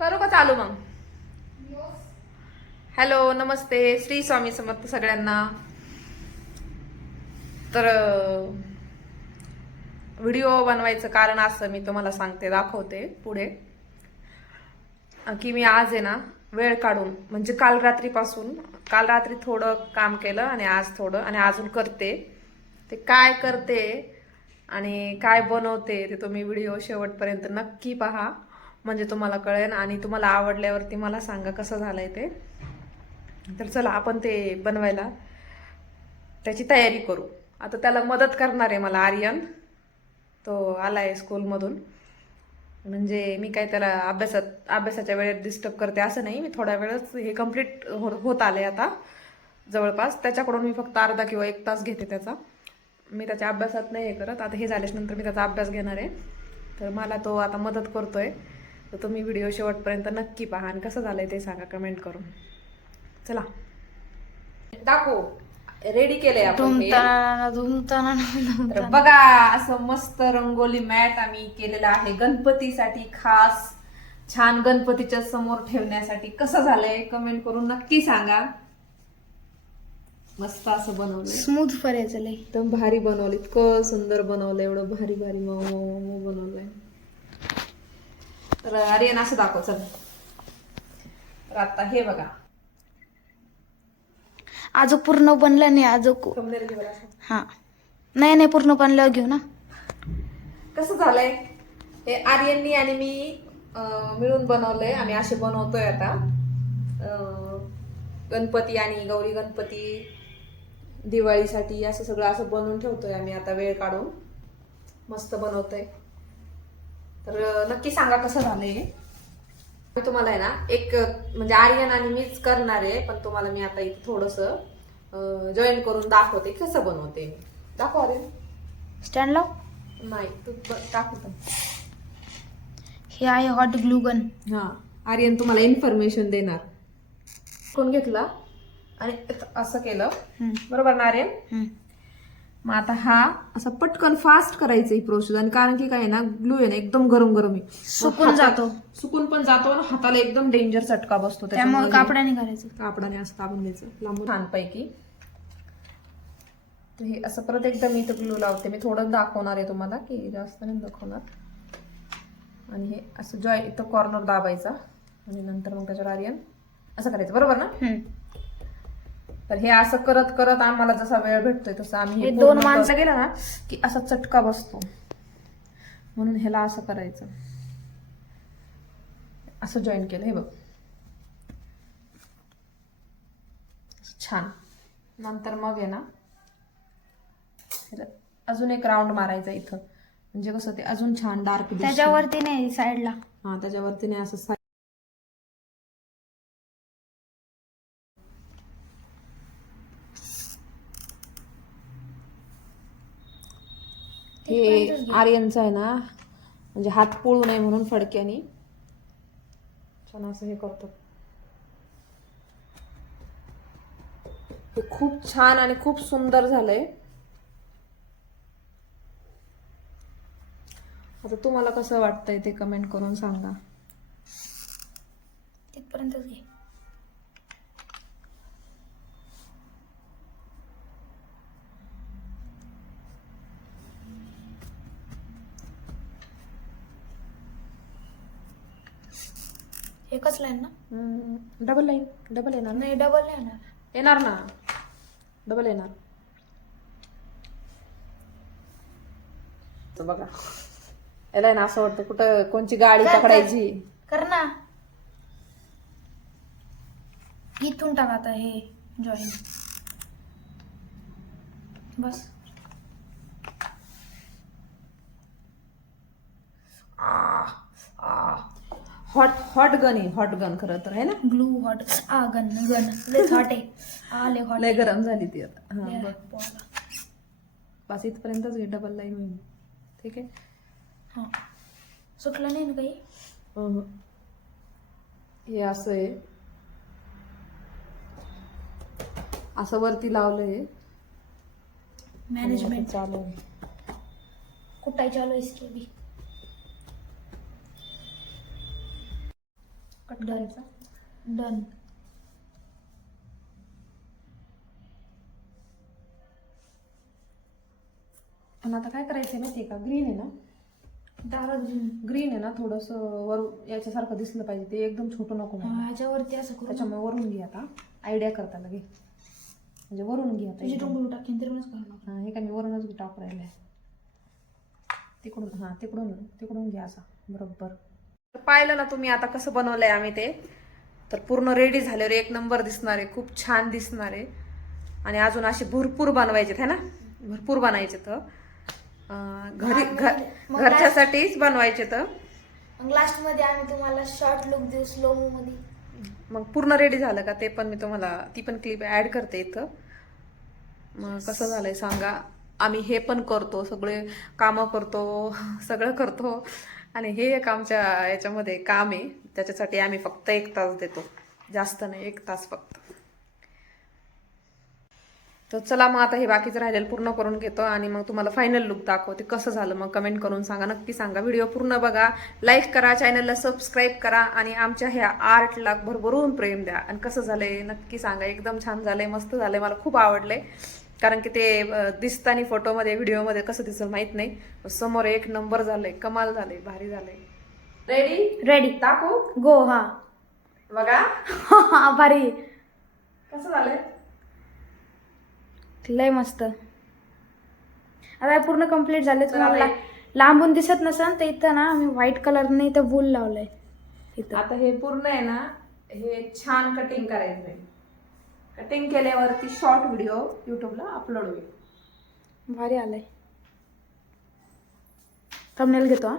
करू का चालू मग? हॅलो नमस्ते. श्री स्वामी समर्थ सगळ्यांना. तर व्हिडिओ बनवायचं कारण असं मी तुम्हाला सांगते दाखवते पुढे. की मी आज आहे ना वेळ काढून म्हणजे काल रात्रीपासून काल रात्री थोडं काम केलं आणि आज थोडं आणि अजून करते. ते काय करते आणि काय बनवते ते तुम्ही व्हिडिओ शेवटपर्यंत नक्की पहा. म्हणजे तुम्हाला कळेल आणि तुम्हाला आवडल्यावरती मला सांगा कसं झालंय ते. तर चला आपण ते बनवायला त्याची तयारी करू. आता त्याला मदत करणार आहे मला आर्यन. तो आलाय स्कूलमधून. म्हणजे मी काय त्याला अभ्यासात अभ्यासाच्या वेळेत डिस्टर्ब करते असं नाही. मी थोड्या वेळच हे कंप्लीट हो होत आले आता. जवळपास. त्याच्याकडून मी फक्त अर्धा किंवा एक तास घेते त्याचा. मी त्याच्या अभ्यासात नाही हे करत. आता हे झाल्याच्यानंतर मी त्याचा अभ्यास घेणार आहे. तर मला तो आता मदत करतोय. तर तुम्ही व्हिडिओ शेवटपर्यंत नक्की पहा आणि कसं झालंय ते सांगा कमेंट करून. चला. दाखव. रेडी केलंय आपण हे. तर बघा असं मस्त रंगोली मॅट आम्ही केलेलं आहे. गणपतीसाठी खास छान गणपतीच्या समोर ठेवण्यासाठी कसं झालंय कमेंट करून नक्की सांगा. मस्त असं बनवलं स्मूथ करायचं लय. एकदम भारी बनवलं इतकं सुंदर बनवलं एवढं भारी भारी मऊ मऊ मऊ बनवलंय. तर आर्यन असं दाखव चल. तर आता हे बघा. आजो पूर्ण बनलं नाही आजो असं. हा. नाही नाही पूर्ण बनल्यावर घेऊ ना. कसं झालंय? हे आर्यननी आणि मी अं, मिळून बनवलंय आम्ही असे बनवतोय आता. अं, गणपती आणि गौरी गणपती दिवाळीसाठी असं सगळं असं बनवून ठेवतोय आम्ही आता वेळ काढून. मस्त बनवतोय. तर नक्की सांगा कसं झालंय तुम्हाला आहे ना एक म्हणजे आर्यन आणि मीच करणार आहे पण तुम्हाला मी आता इथे थोडस जॉईन करून दाखवते कसं बनवते मी. दाखव आर्यन. स्टँड लाव नाही तू ब- दाखव हे आहे हॉट ग्लू गन हा आर्यन तुम्हाला इन्फॉर्मेशन देणार. कोण घेतला? आणि असं केलं. बरोबर ना आर्यन? मग आता हा असं पटकन फास्ट करायचं ही प्रोसेस आणि कारण की काय आहे ना ग्लू आहे ना एकदम गरम गरम आहे सुकून जातो. सुकून पण जातो आणि हाताला एकदम डेंजर चटका बसतो. त्यामुळे कापडाने करायचं. कापडाने असं दाबून घ्यायचं. लांबून छानपैकी. तर हे असं परत एकदा मी इथं ग्लू लावते. मी थोडं दाखवणार आहे तुम्हाला की जास्त नाही दाखवणार. आणि हे असं जॉय इथं कॉर्नर दाबायचा. आणि नंतर मग त्याच्यावर आर्यन. असं करायचं. बरोबर ना? तर हे असं करत करत आम्हाला जसा वेळ भेटतोय तसं आम्ही दोन माणसं- गेलं ना की असा चटका बसतो. म्हणून ह्याला असं करायचं. असं जॉईन केलं हे बघ. असं छान. नंतर मग आहे ना अजून एक राऊंड मारायचा इथं. म्हणजे कसं ते अजून छान डार्क त्याच्यावरती नाही साईडला हा त्याच्यावरती नाही असं हे आर्यनचं आहे ना म्हणजे हात पोळू नये म्हणून फडक्यानी. छान असं हे करतो. हे खूप छान आणि खूप सुंदर झालंय. आता तुम्हाला कसं वाटतंय ते कमेंट करून सांगा. तिथपर्यंतच घे. एकच लाईन ना? डबल लाईन डबल येणार ना? नाही डबल नाही येणार. येणार ना? डबल येणार. तर बघा. याला आहे ना असं वाटतं कुठं कोणची गाडी. पकडायची. कर ना. इथून टाक आता हे जॉईन बस. हॉट गन आहे हॉट गन खरं तर आहे ना? ग्लू हॉट आ गन गन हॉट आहे. आ ले हॉट लय गरम झाली ती आता. हा बघ. पाच इथपर्यंतच घे डबल लाईन होईल. ठीक आहे? हा. सुटलं नाही ना काही. हे असं आहे. असं वरती लावलंय. मॅनेजमेंट चालू आहे. कुठाय चालू आहे कट डन करायचा डन आणि आता काय करायचं माहिती आहे का? ग्रीन आहे ना? दारा ग्रीन आहे ना थोडंसं वर याच्यासारखं दिसलं पाहिजे. ते एकदम छोटं नको व्हायला. ह्याच्यावरती असं करू. त्याच्यामुळे वरून घे आता. आयडिया करता लगे. म्हणजे वरून घे आता तुझी एकदम. टाकेन तरी मस्त करणार. हा हे काय मी वरूनच टाकू राहिले. तिकडून हा तिकडून तिकडून घ्या असा. बरोबर. पाहिलं ना तुम्ही आता कसं बनवलंय आम्ही ते. तर पूर्ण रेडी झाल्यावर एक नंबर दिसणार आहे. खूप छान दिसणार आहे. आणि अजून असे भरपूर बनवायचे है ना? भरपूर बनायचे तर घरी घरच्यासाठीच बनवायचे तर मग लास्टमध्ये आम्ही तुम्हाला शॉर्ट लुक देऊ स्लो मो मध्ये. मग पूर्ण रेडी झालं का ते पण मी तुम्हाला ती पण क्लिप ऍड करते इथं. मग कसं झालंय सांगा. आम्ही हे पण करतो सगळे कामं करतो सगळं करतो. आणि हे एक आमच्या याच्यामध्ये काम आहे. त्याच्यासाठी आम्ही फक्त एक तास देतो. जास्त नाही एक तास फक्त. तर चला मग आता हे बाकीचं राहिलेलं पूर्ण करून घेतो आणि मग तुम्हाला फायनल लुक दाखवते कसं झालं. मग कमेंट करून सांगा. नक्की सांगा. व्हिडिओ पूर्ण बघा. लाईक करा चॅनलला सबस्क्राईब करा आणि आमच्या ह्या आर्टला भरभरून प्रेम द्या. आणि कसं झालंय नक्की सांगा. एकदम छान झालंय मस्त झालंय. मला खूप आवडलंय. कारण की ते दिसतानी फोटोमध्ये व्हिडिओमध्ये कसं दिसेल माहीत नाही. समोर एक नंबर झालंय कमाल झालंय भारी झालंय. रेडी रेडी दाखवू? गो हा. बघा. भारी. कसं झालंय? लय मस्त. आता हे पूर्ण कंप्लीट झाले तुम्हाला लांबून दिसत नसेल तर इथं ना आम्ही व्हाईट कलरने इथं वूल लावलंय. इथं. आता हे पूर्ण आहे ना हे छान कटिंग करायचं आहे कटिंग केल्यावरती शॉर्ट व्हिडिओ युट्यूबला अपलोड होईल. भारी आलंय. थंबनेल घेतो हा.